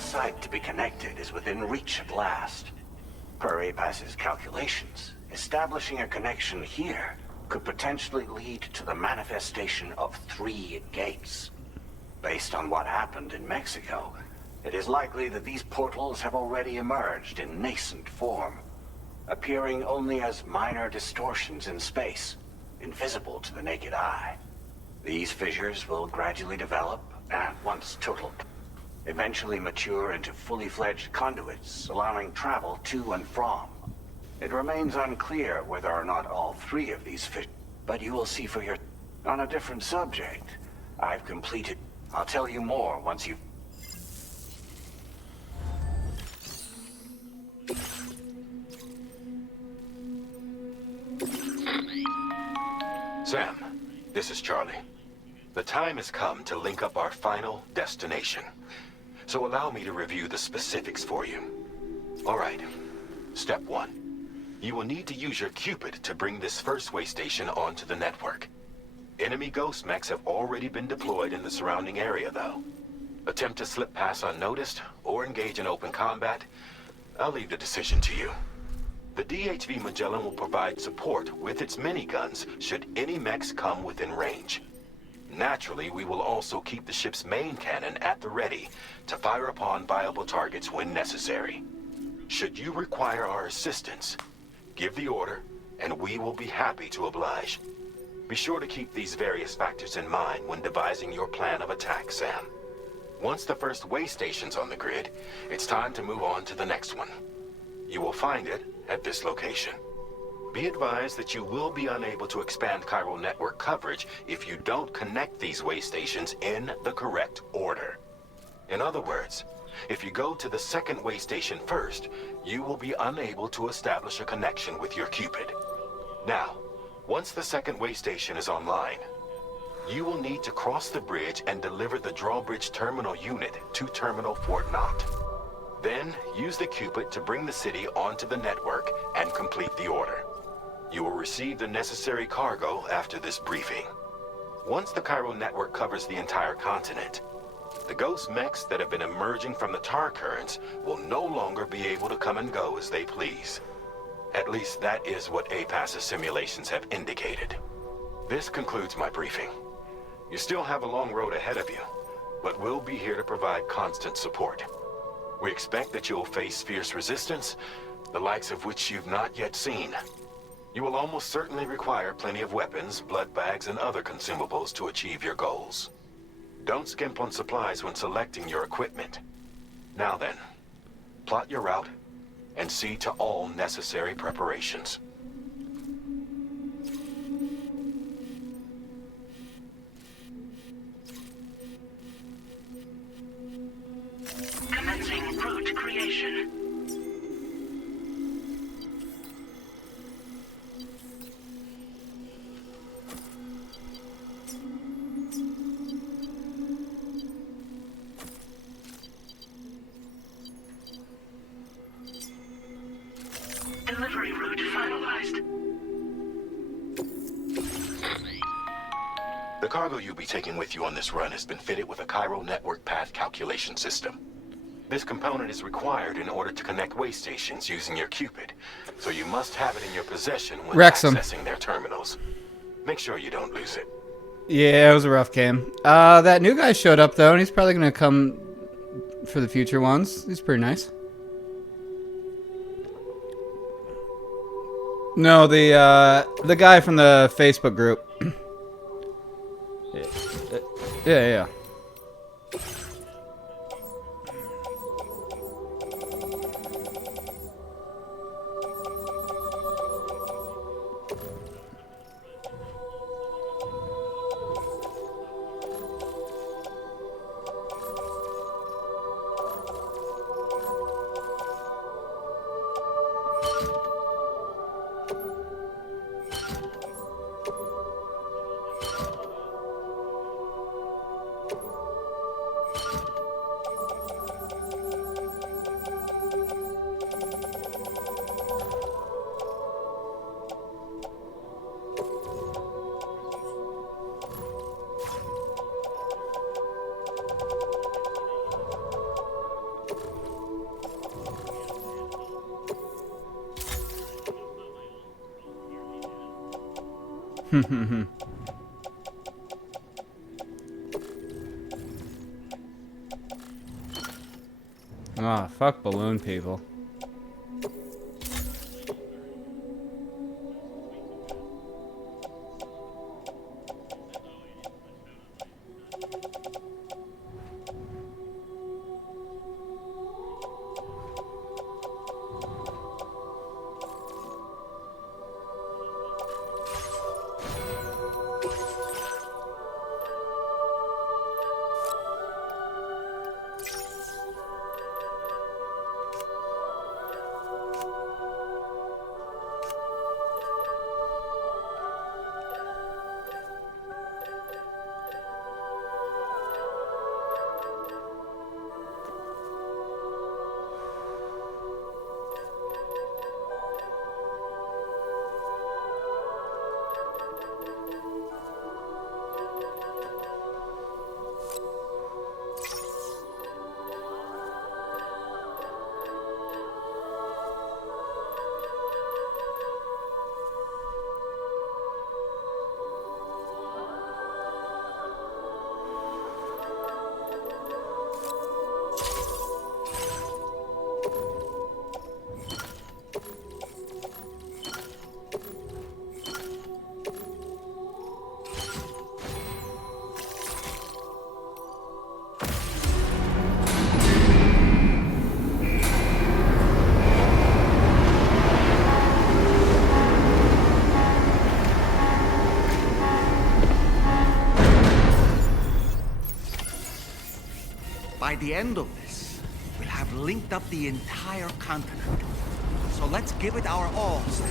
site to be connected is within reach at last. Per APAS's calculations, establishing a connection here could potentially lead to the manifestation of 3 gates. Based on what happened in Mexico, it is likely that these portals have already emerged in nascent form, appearing only as minor distortions in space, invisible to the naked eye. These fissures will gradually develop, and once total, eventually mature into fully fledged conduits, allowing travel to and from. It remains unclear whether or not all 3 of these fissures, but you will see for your... On a different subject, I've completed... I'll tell you more once you've... Sam, this is Charlie. The time has come to link up our final destination. So allow me to review the specifics for you. All right. Step 1. You will need to use your Cupid to bring this first way station onto the network. Enemy ghost mechs have already been deployed in the surrounding area, though. Attempt to slip past unnoticed or engage in open combat, I'll leave the decision to you. The DHV Magellan will provide support with its miniguns should any mechs come within range. Naturally, we will also keep the ship's main cannon at the ready to fire upon viable targets when necessary. Should you require our assistance, give the order, and we will be happy to oblige. Be sure to keep these various factors in mind when devising your plan of attack, Sam. Once the first way station's on the grid, it's time to move on to the next one. You will find it at this location. Be advised that you will be unable to expand chiral network coverage if you don't connect these way stations in the correct order. In other words, if you go to the second way station first, you will be unable to establish a connection with your Cupid. Now, once the second way station is online, you will need to cross the bridge and deliver the drawbridge terminal unit to Terminal Fort Knott. Then, use the Cupid to bring the city onto the network and complete the order. You will receive the necessary cargo after this briefing. Once the chiral network covers the entire continent, the ghost mechs that have been emerging from the tar currents will no longer be able to come and go as they please. At least that is what APAS's simulations have indicated. This concludes my briefing. You still have a long road ahead of you, but we'll be here to provide constant support. We expect that you'll face fierce resistance, the likes of which you've not yet seen. You will almost certainly require plenty of weapons, blood bags, and other consumables to achieve your goals. Don't skimp on supplies when selecting your equipment. Now then, plot your route and see to all necessary preparations. Commencing route creation. Delivery route finalized. The cargo you'll be taking with you on this run has been fitted with a chiral network path calculation system. This component is required in order to connect way stations using your Cupid, so you must have it in your possession when accessing their terminals. Make sure you don't lose it. Yeah, it was a rough game. That new guy showed up though, and he's probably gonna come for the future ones. He's pretty nice. No, the guy from the Facebook group. Yeah. Ah, fuck balloon people. By the end of this, we'll have linked up the entire continent. So let's give it our all, Sam.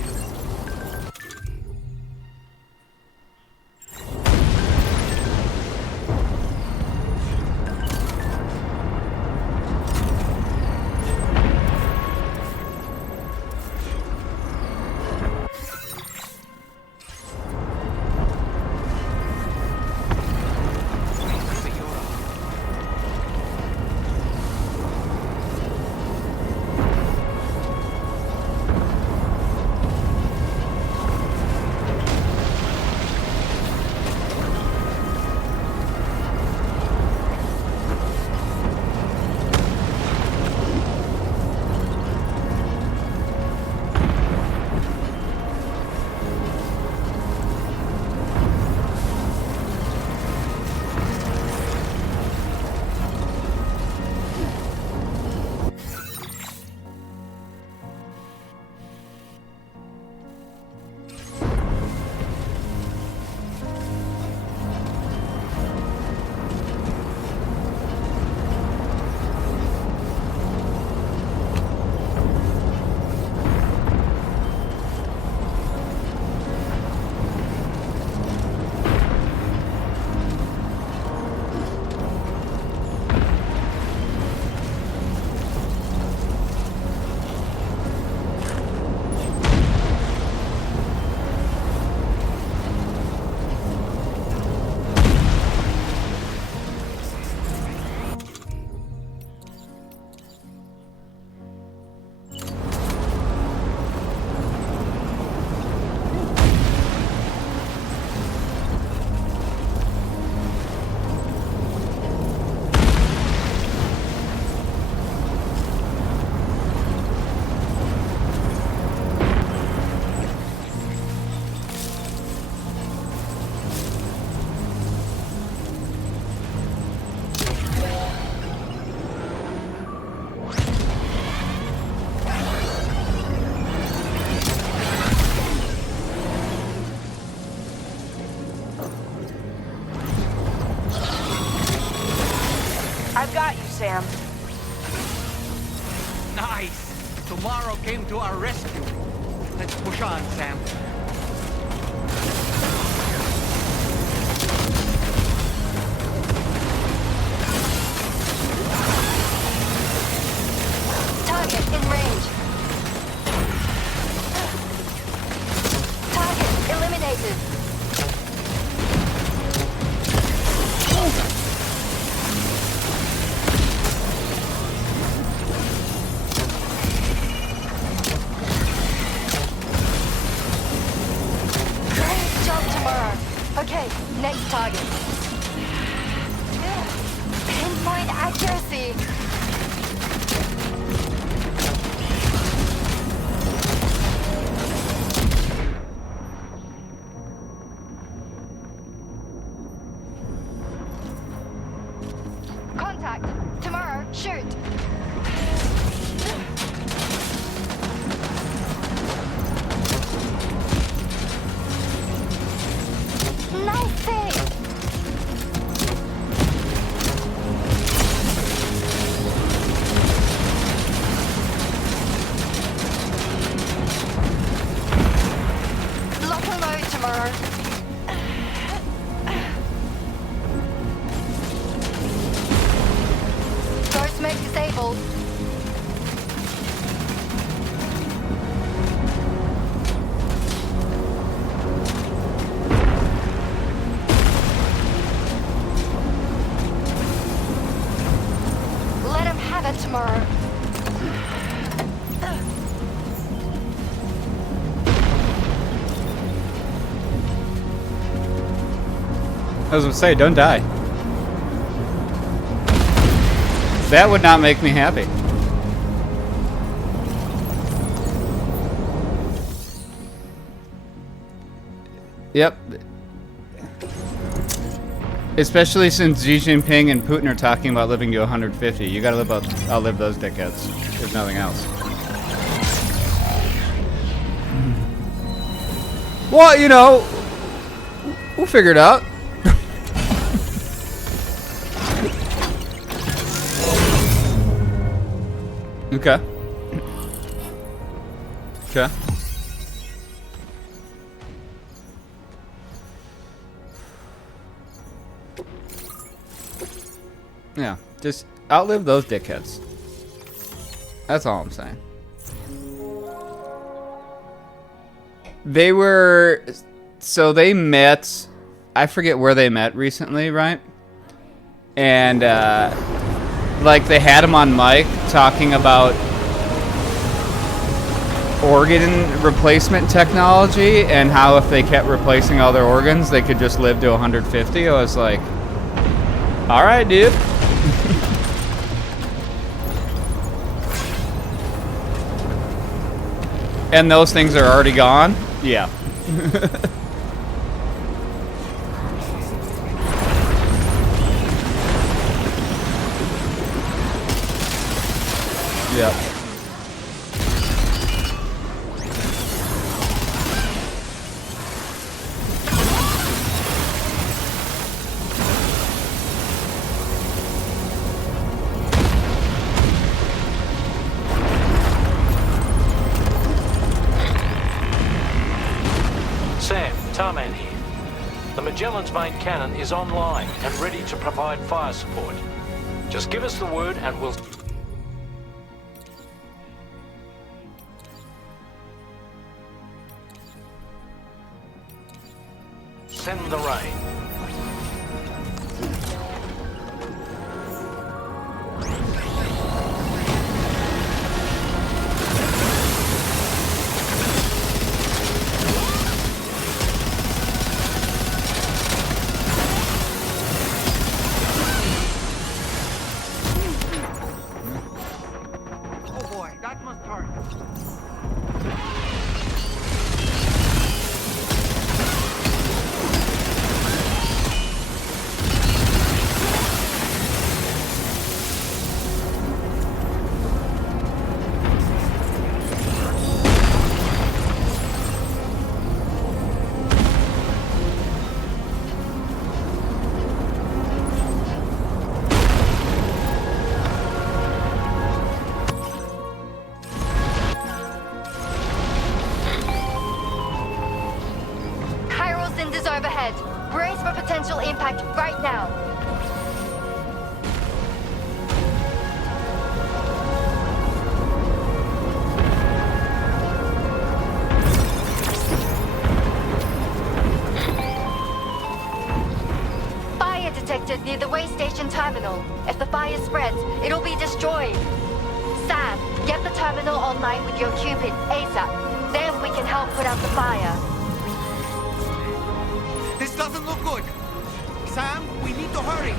I've got you, Sam. Nice! Tomorrow came to our rescue. Let's push on, Sam. Target in range. Target eliminated. Great job tomorrow. Okay, next target. Pinpoint accuracy. Contact. Tomorrow, shoot. Nice save. Lock and load tomorrow. Ghost make disabled. Let him have it tomorrow. I was gonna say, don't die. That would not make me happy. Yep. Especially since Xi Jinping and Putin are talking about living to 150. You gotta outlive those dickheads, if nothing else. Well, you know, we'll figure it out. Okay. Okay. Yeah, just outlive those dickheads. That's all I'm saying. So they met, I forget where they met recently, right? And, like, they had him on mic talking about organ replacement technology and how if they kept replacing all their organs, they could just live to 150. I was like, all right, dude. And those things are already gone? Yeah. Yep. Sam, Tarman here. The Magellan's main cannon is online and ready to provide fire support. Just give us the word and we'll... send the rain. Oh boy, that must hurt. Chiral cinders overhead. Brace for potential impact right now. Fire detected near the way station terminal. If the fire spreads, it'll be destroyed. Sam, get the terminal online with your Cupid ASAP. Then we can help put out the fire. This stuff doesn't look good. Sam, we need to hurry.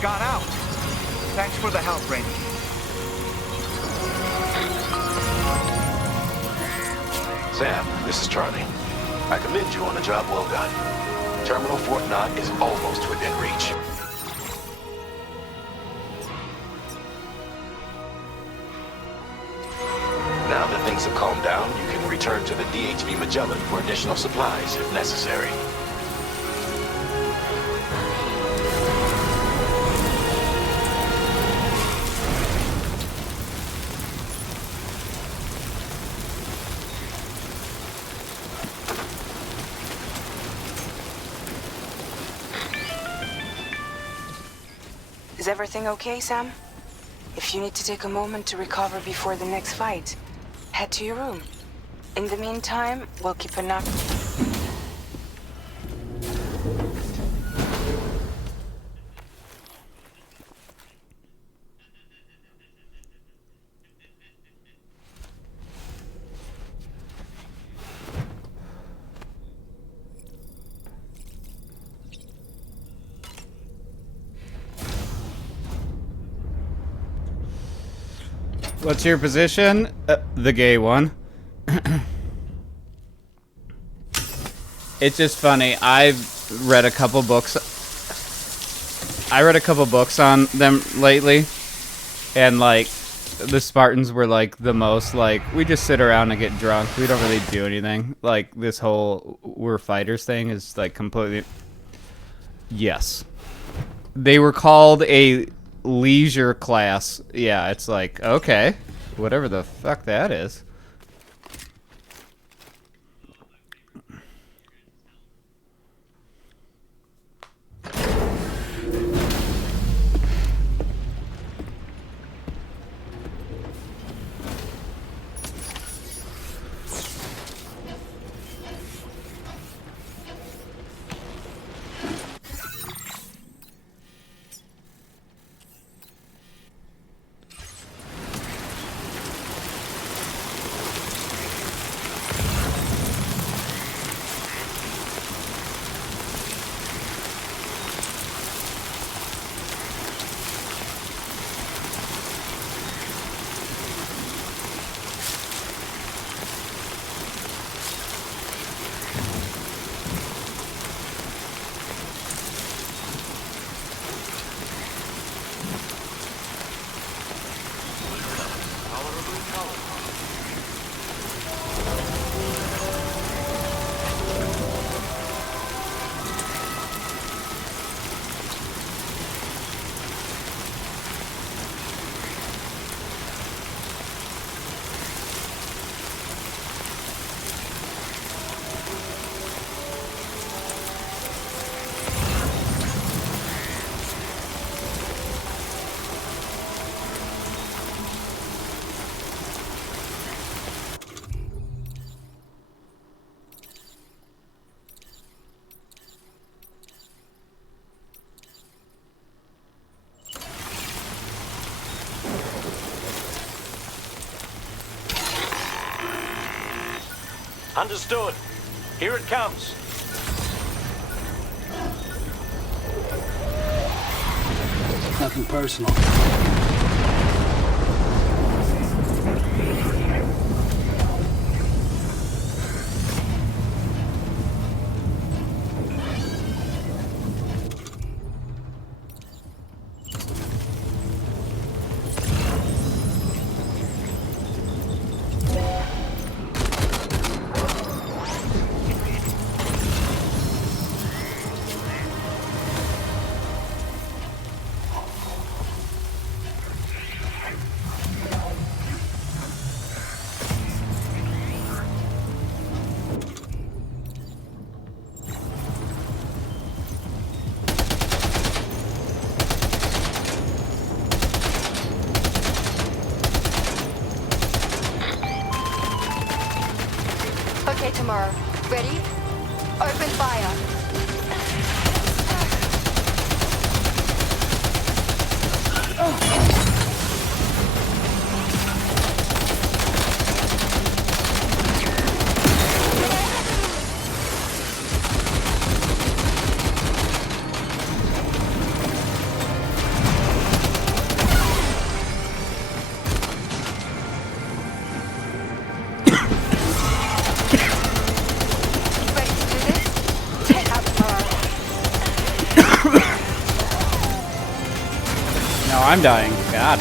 got out. Thanks for the help, Rainy. Sam, this is Charlie. I commend you on a job well done. Terminal Fort Knott is almost within reach. Now that things have calmed down, you can return to the DHV Magellan for additional supplies if necessary. Is everything okay, Sam? If you need to take a moment to recover before the next fight, head to your room. In the meantime, we'll keep an eye. What's your position? The gay one. It's just funny. I've read a couple books. I read a couple books on them lately, and like the Spartans were like the most like we just sit around and get drunk. We don't really do anything. Like this whole we're fighters thing is like completely. Yes, they were called a leisure class. Yeah, it's like okay, whatever the fuck that is. Understood. Here it comes. Nothing personal. Okay, tomorrow. Ready? Open fire. I'm dying. God.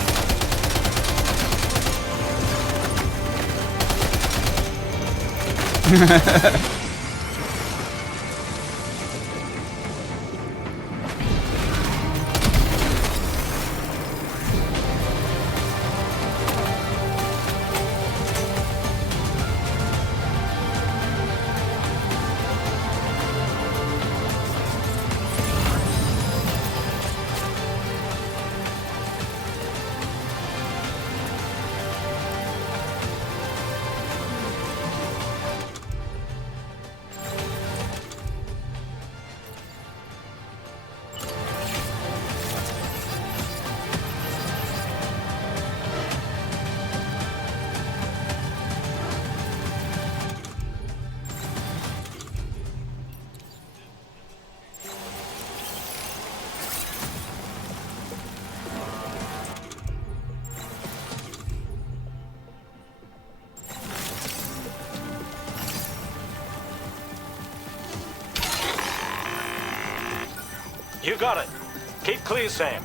You got it. Keep clear, Sam.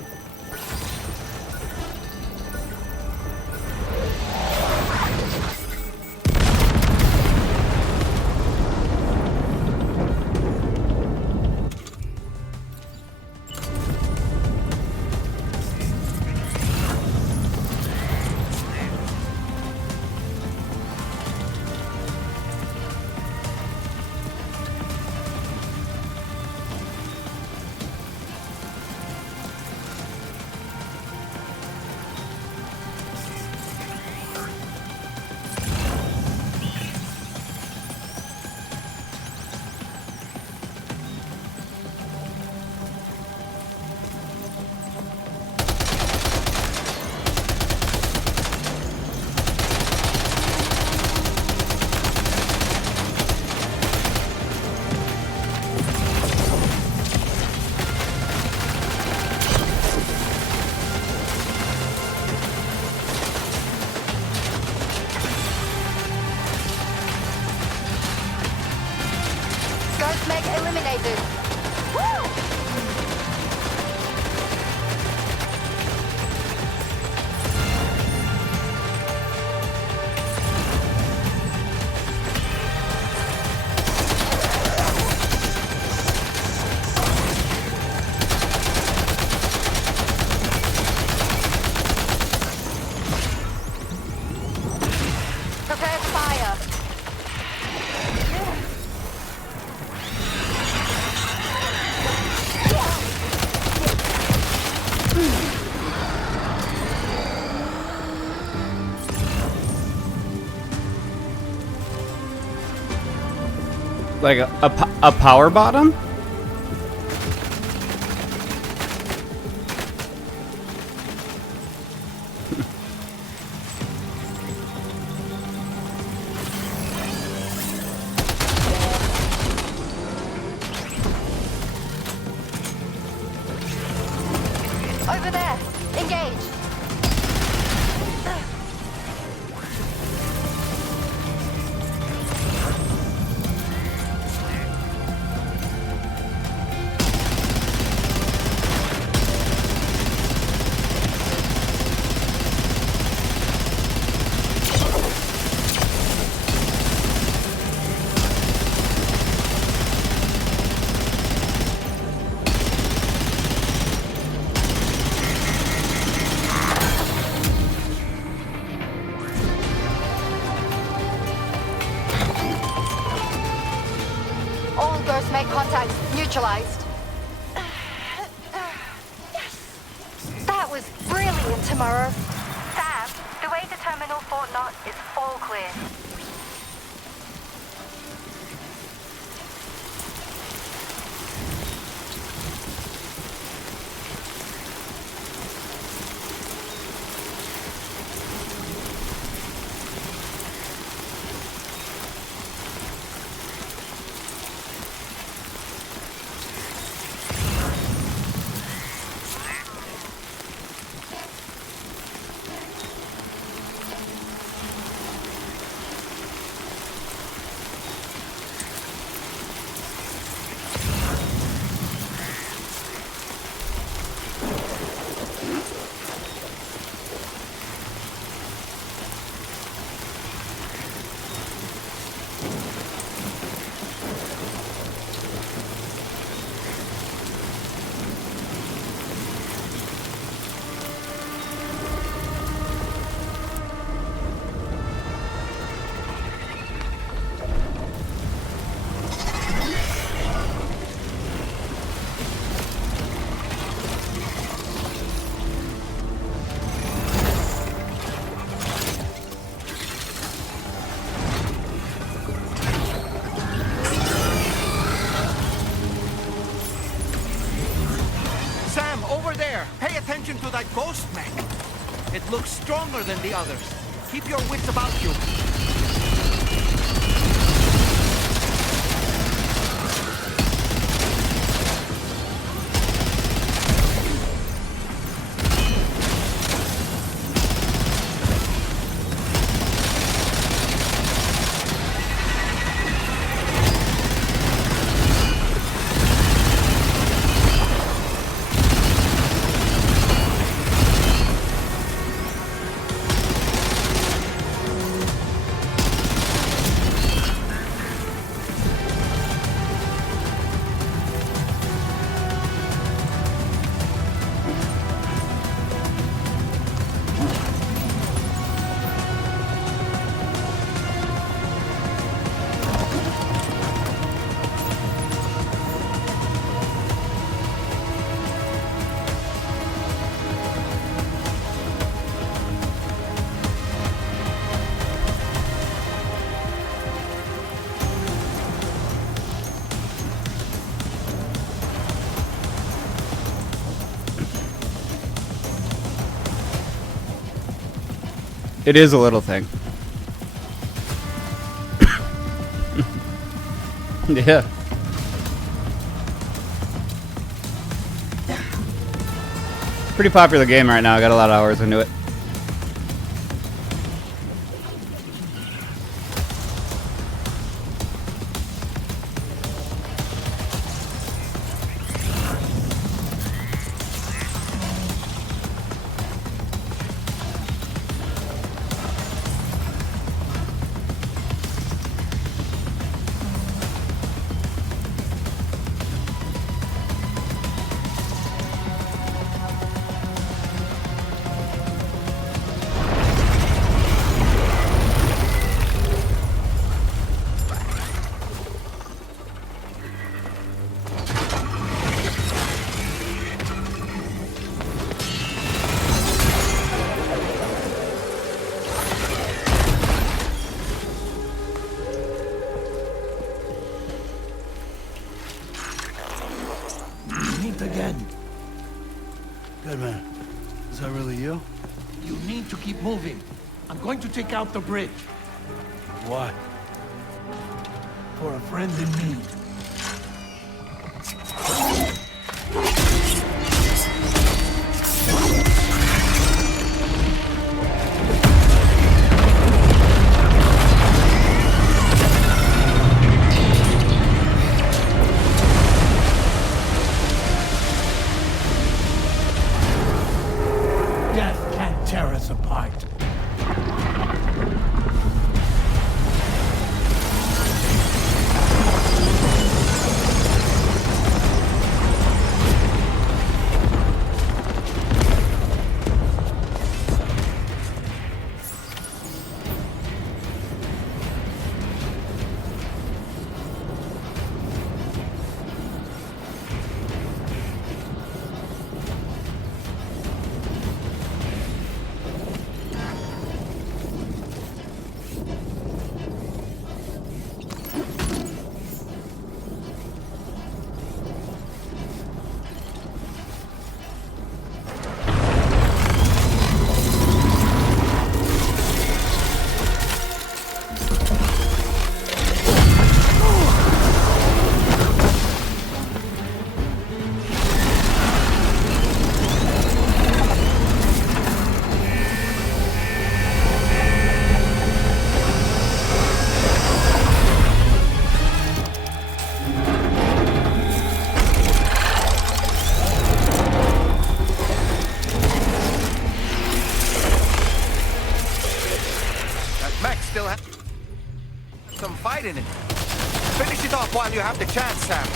Ghost Meg eliminated. Woo! Prepare to fire. Like a power bottom? Over there. Engage. All Ghost Meg contacts neutralized. That was brilliant, Tomorrow. Sam, the way to Terminal Fort Knot is all clear. stronger than the others. Keep your wits about you. It is a little thing. Yeah. Pretty popular game right now. I got a lot of hours into it. Again. Good man. Is that really you? You need to keep moving. I'm going to take out the bridge. Why? For a friend in need. Death can't tear us apart. Still has some fight in it. Finish it off while you have the chance, Sam.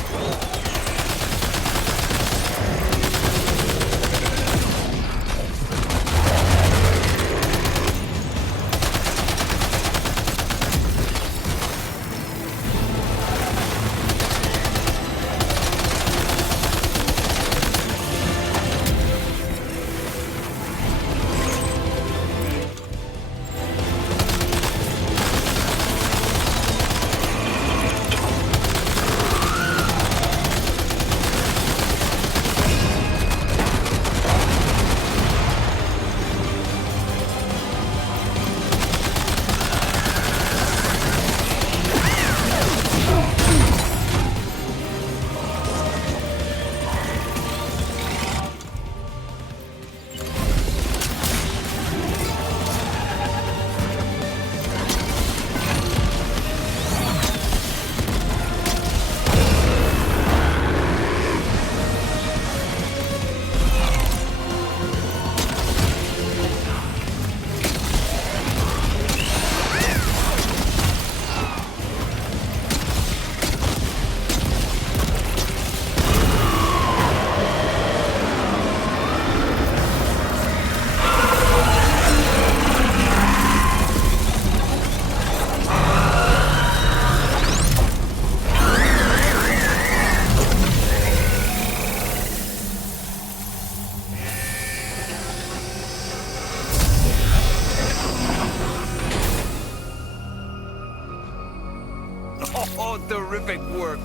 Oh, terrific work.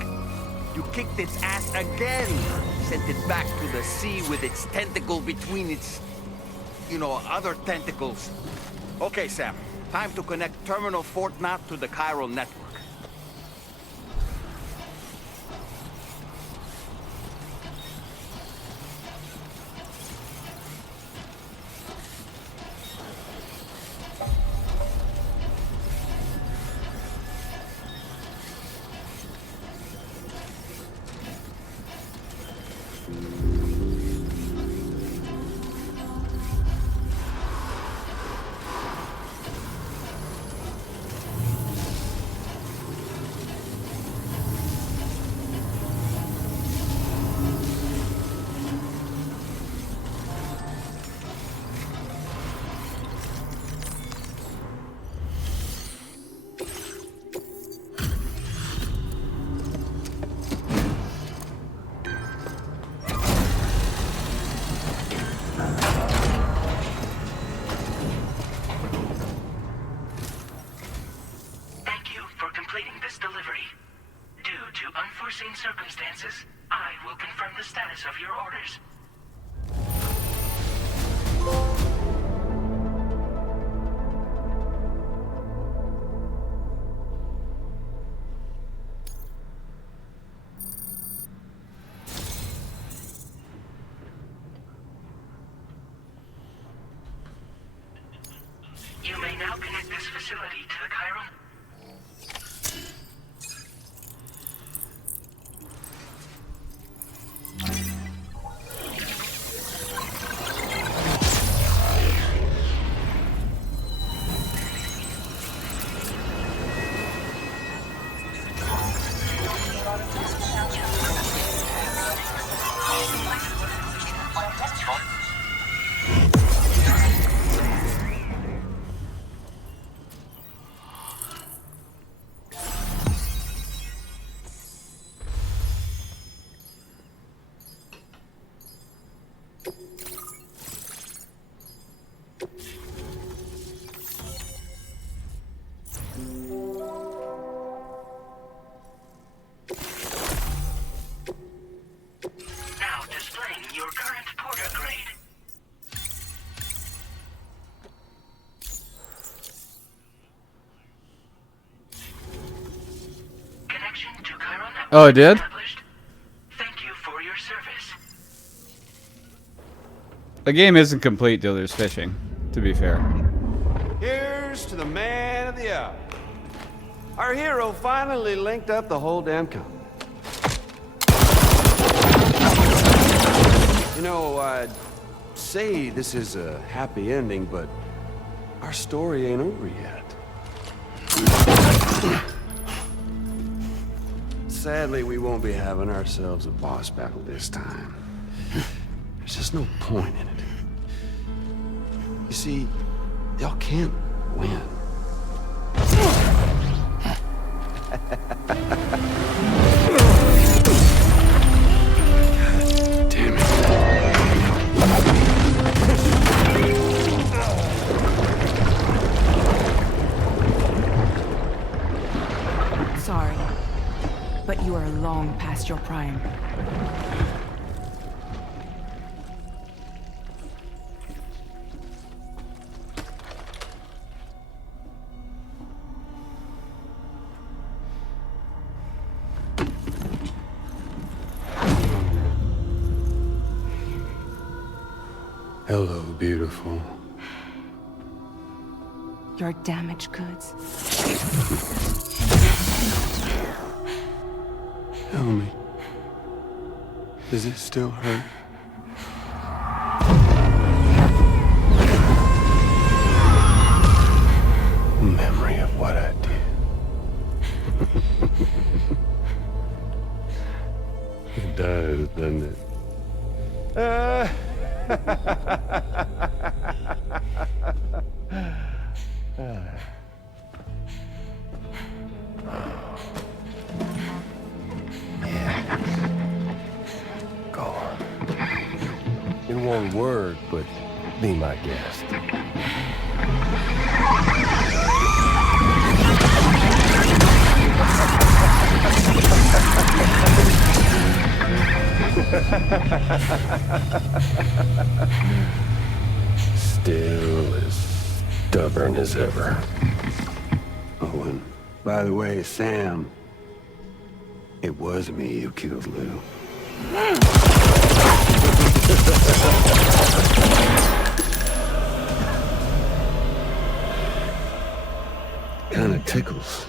You kicked its ass again. Sent it back to the sea with its tentacle between its, other tentacles. Okay, Sam. Time to connect Terminal Fort Knot to the chiral network. Thank you for completing this delivery. Due to unforeseen circumstances, I will confirm the status of your orders. You may now connect this facility to the chiral. Now displaying your current porter grade. Connection to chiral network. Oh, it did? Established. Thank you for your service. The game isn't complete till there's fishing, to be fair. Here's to the man of the hour. Our hero finally linked up the whole damn continent. I'd say this is a happy ending, but our story ain't over yet. Sadly, we won't be having ourselves a boss battle this time. There's just no point in it. You see, y'all can't win. Damn it. Sorry, but you are long past your prime. Hello, beautiful. Your damaged goods. Tell me, does it still hurt? Memory of what I did. It does, doesn't it? Go on. In one word, but be my guest. Still as stubborn as ever. Oh, and by the way, Sam, it was me who killed Lou. Kinda tickles.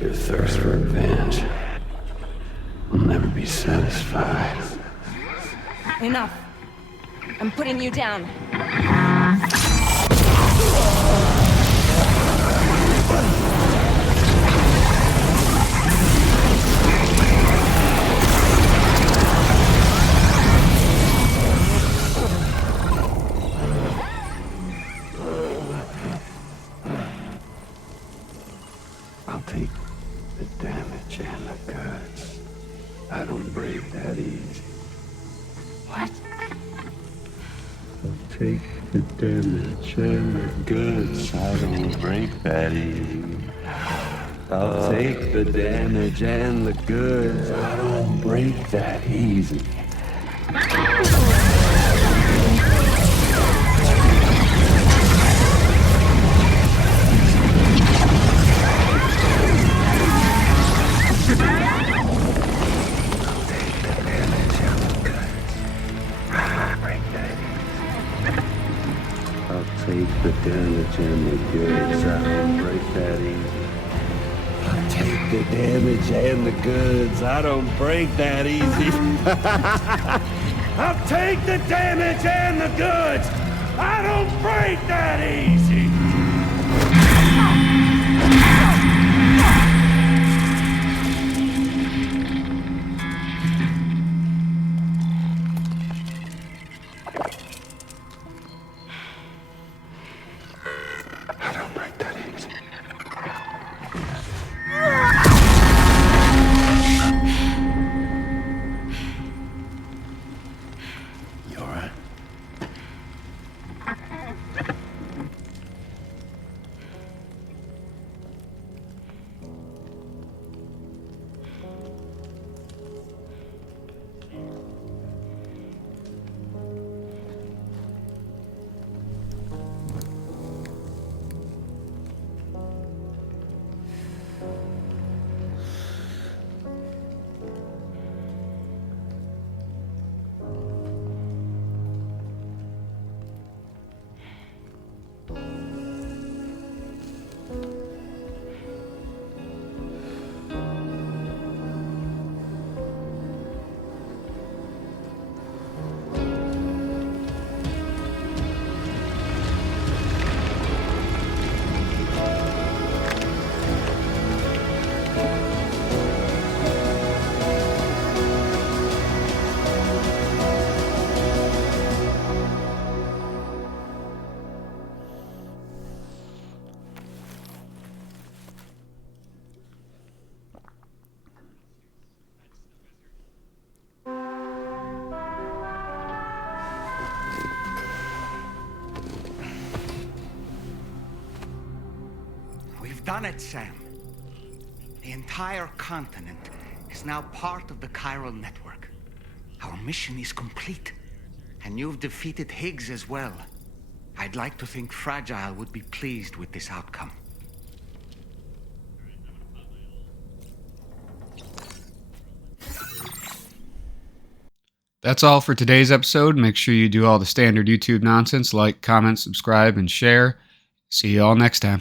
Your thirst for revenge will never be satisfied. Enough. I'm putting you down. I'll take the damage and the goods. I don't break that easy. What? I'll take the damage and the goods. I don't break that easy. I'll take the damage and the goods. I don't break that easy. Take the damage and the goods. I don't break that easy. I'll take the damage and the goods. I don't break that easy. I'll take the damage and the goods. I don't break that easy. Done it, Sam. The entire continent is now part of the chiral network. Our mission is complete. And you've defeated Higgs as well. I'd like to think Fragile would be pleased with this outcome. That's all for today's episode. Make sure you do all the standard YouTube nonsense, like, comment, subscribe, and share. See you all next time.